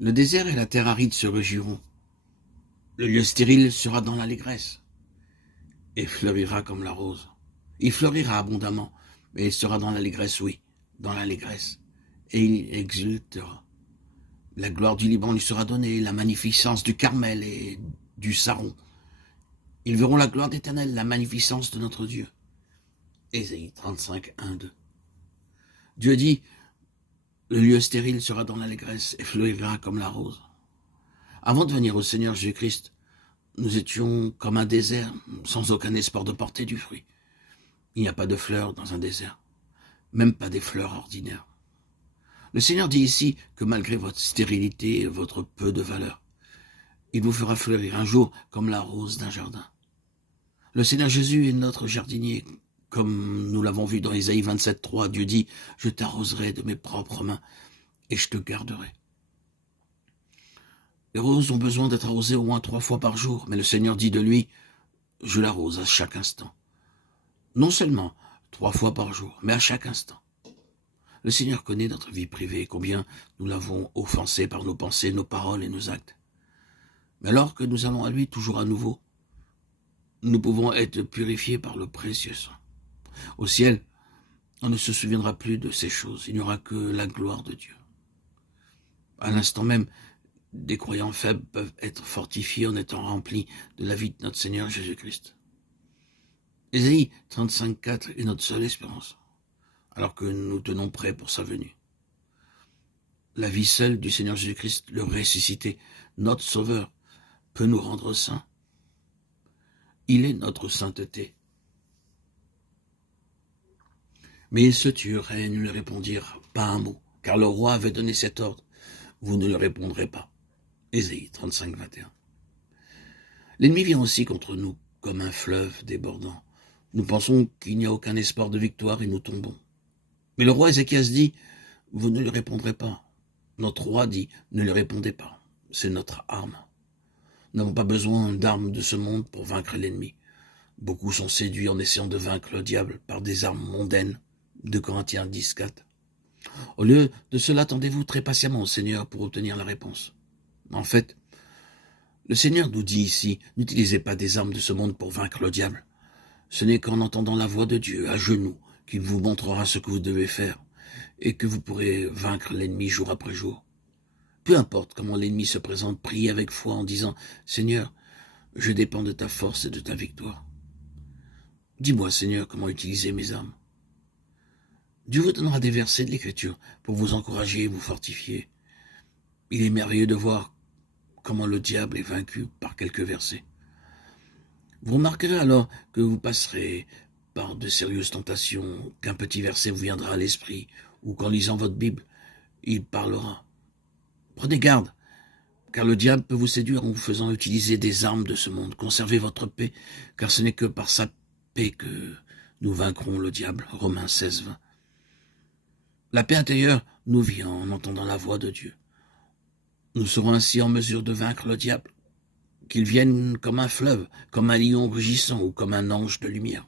Le désert et la terre aride se réjouiront. Le lieu stérile sera dans l'allégresse et fleurira comme la rose. Il fleurira abondamment, mais il sera dans l'allégresse, oui, dans l'allégresse. Et il exultera. La gloire du Liban lui sera donnée, la magnificence du Carmel et du Saron. Ils verront la gloire d'Éternel, la magnificence de notre Dieu. Ésaïe 35, 1, 2. Dieu dit, le lieu stérile sera dans l'allégresse et fleurira comme la rose. Avant de venir au Seigneur Jésus-Christ, nous étions comme un désert, sans aucun espoir de porter du fruit. Il n'y a pas de fleurs dans un désert, même pas des fleurs ordinaires. Le Seigneur dit ici que malgré votre stérilité et votre peu de valeur, il vous fera fleurir un jour comme la rose d'un jardin. Le Seigneur Jésus est notre jardinier, comme nous l'avons vu dans Ésaïe 27, 3. Dieu dit, je t'arroserai de mes propres mains et je te garderai. Les roses ont besoin d'être arrosées au moins 3 fois par jour, mais le Seigneur dit de lui, je l'arrose à chaque instant. Non seulement 3 fois par jour, mais à chaque instant. Le Seigneur connaît notre vie privée, combien nous l'avons offensé par nos pensées, nos paroles et nos actes. Mais alors que nous allons à lui toujours à nouveau, nous pouvons être purifiés par le précieux sang. Au ciel, on ne se souviendra plus de ces choses, il n'y aura que la gloire de Dieu. À l'instant même, des croyants faibles peuvent être fortifiés en étant remplis de la vie de notre Seigneur Jésus-Christ. Ésaïe 35, 4 est notre seule espérance, alors que nous tenons prêts pour sa venue. La vie seule du Seigneur Jésus-Christ, le ressuscité, notre Sauveur, peut nous rendre saints. Il est notre sainteté. Mais ils se turent et ne lui répondirent pas un mot, car le roi avait donné cet ordre. Vous ne le répondrez pas. Ésaïe 35, 21. L'ennemi vient aussi contre nous comme un fleuve débordant. Nous pensons qu'il n'y a aucun espoir de victoire et nous tombons. Mais le roi Ézéchias dit, vous ne lui répondrez pas. Notre roi dit, ne lui répondez pas. C'est notre arme. Nous n'avons pas besoin d'armes de ce monde pour vaincre l'ennemi. Beaucoup sont séduits en essayant de vaincre le diable par des armes mondaines. 2 Corinthiens 10, 4. Au lieu de cela, attendez-vous très patiemment au Seigneur pour obtenir la réponse. En fait, le Seigneur nous dit ici, n'utilisez pas des armes de ce monde pour vaincre le diable. Ce n'est qu'en entendant la voix de Dieu, à genoux, qu'il vous montrera ce que vous devez faire, et que vous pourrez vaincre l'ennemi jour après jour. Peu importe comment l'ennemi se présente, priez avec foi en disant, Seigneur, je dépends de ta force et de ta victoire. Dis-moi, Seigneur, comment utiliser mes armes. Dieu vous donnera des versets de l'Écriture pour vous encourager et vous fortifier. Il est merveilleux de voir comment le diable est vaincu par quelques versets. Vous remarquerez alors que vous passerez par de sérieuses tentations, qu'un petit verset vous viendra à l'esprit, ou qu'en lisant votre Bible, il parlera. Prenez garde, car le diable peut vous séduire en vous faisant utiliser des armes de ce monde. Conservez votre paix, car ce n'est que par sa paix que nous vaincrons le diable. Romains 16, 20. La paix intérieure nous vient en entendant la voix de Dieu. Nous serons ainsi en mesure de vaincre le diable, qu'il vienne comme un fleuve, comme un lion rugissant ou comme un ange de lumière.